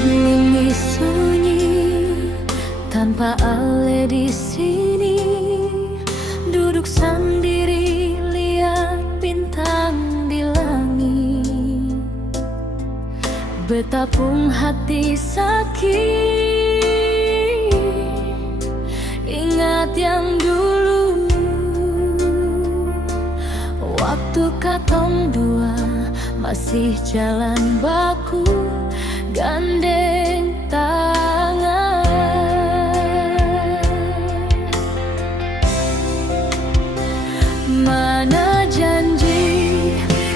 Bumi sunyi tanpa ale di sini, duduk sendiri lihat bintang di langit. Betapung hati sakit, ingat yang dulu, waktu katong dua masih jalan baku gandeng tangan. Mana janji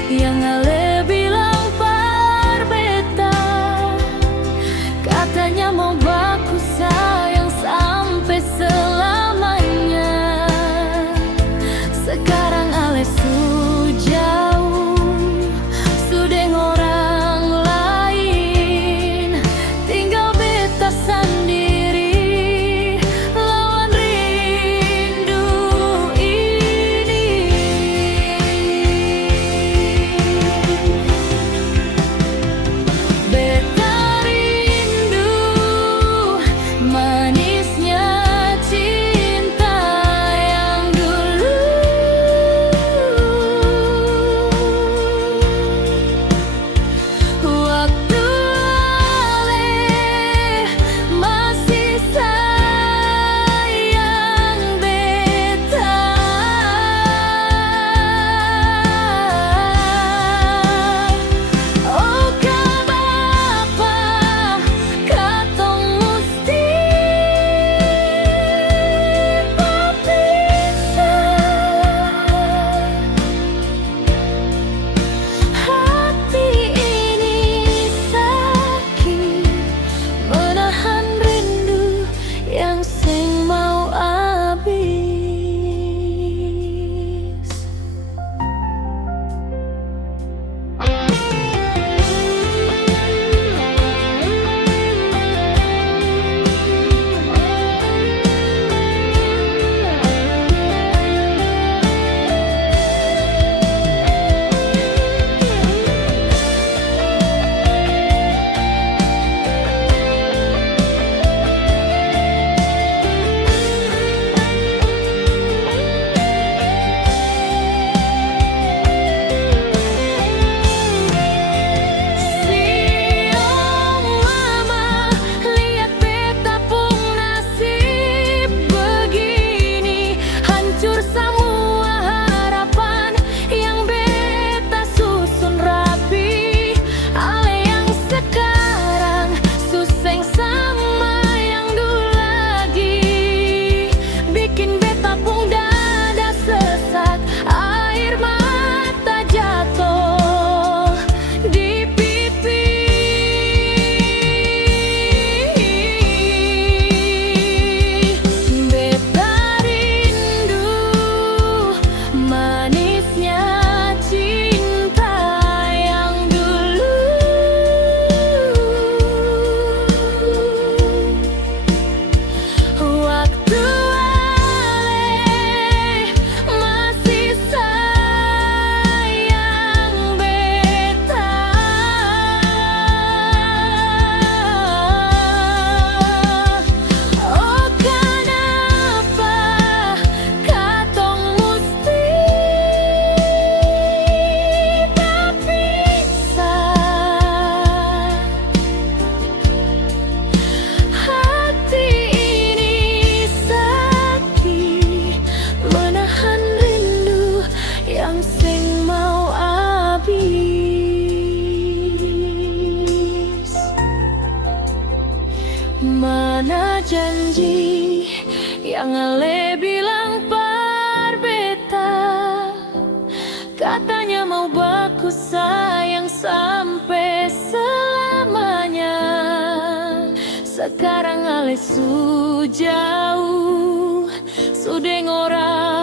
yang ale bilang parbeta, katanya mau baku sayang sampai selamanya. Sekarang ale jauh, sudah orang lain, tinggal beta sendiri lawan rindu ini. Beta rindu manisnya cinta yang dulu. Waktu ale masih sayang beta, oh kabapa katong musti berpisah. Hati ini sakit menahan rindu yang sing mau habis. Siang lama lihat beta pun nasib begini, hancur semua harapan yang beta susun rapi. Ale yang sekarang suseng sama yang dulu lagi, bikin beta pun dada sesak, air mata jatuh di pipi. Beta rindu manisnya cinta yang dulu. Waktu ale masih sayang beta, oh kenapa katong musti berpisah. Hati ini sakit menahan rindu yang sing mau habis. Mana janji yang ale bilang parbeta, katanya mau baku sayang sampai selamanya. Sekarang ale jauh, sudah orang